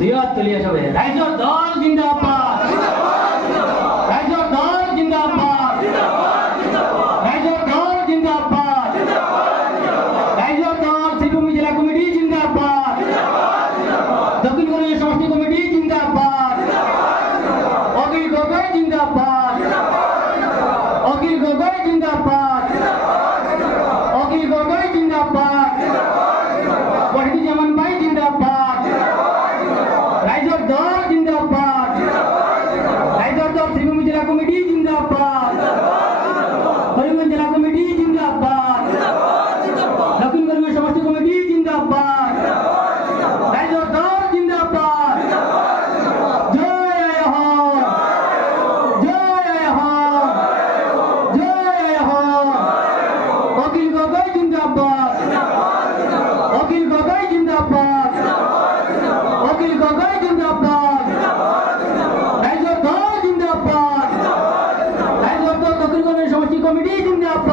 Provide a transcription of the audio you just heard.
দুইহাত তুলিয়ে সবে রাইজর দল জিন্দাবাদ রাইজর দল জিন্দাবাদ রাইজর দল জিন্দাবাদ রাইজর দল শ্রীভূমি জেলা কমিটি জিন্দাবাদ দক্ষিণ কলকাতা সমষ্টি কমিটি জিন্দাবাদ অখিল গগৈ জিন্দাবাদ অখিল গগৈ জিন্দাবাদ অখিল গগৈ জিন্দাবাদ ওয়াহিদুর জামান ভাই জিন্দাবাদ রাইজর দল জিন্দাবাদ রাইজর দল শ্রীভূমি জেলা কমিটি জিন্দাবাদ করিমগঞ্জ জেলা কমিটি জিন্দাবাদ দক্ষিণ করিমগঞ্জ সমষ্টি কমিটি জিন্দাবাদ রাইজর দল জিন্দাবাদ জয় হো জয় হো জয় হো অখিল গগৈ জিন্দাবাদ অখিল গগৈ জিন্দাবাদ অখিল গগৈ জিন্দাবাদ রাইজর দল জিন্দাবাদ রাইজর দল দক্ষিণ কলকাতা সমষ্টি কমিটি জিন্দাবাদ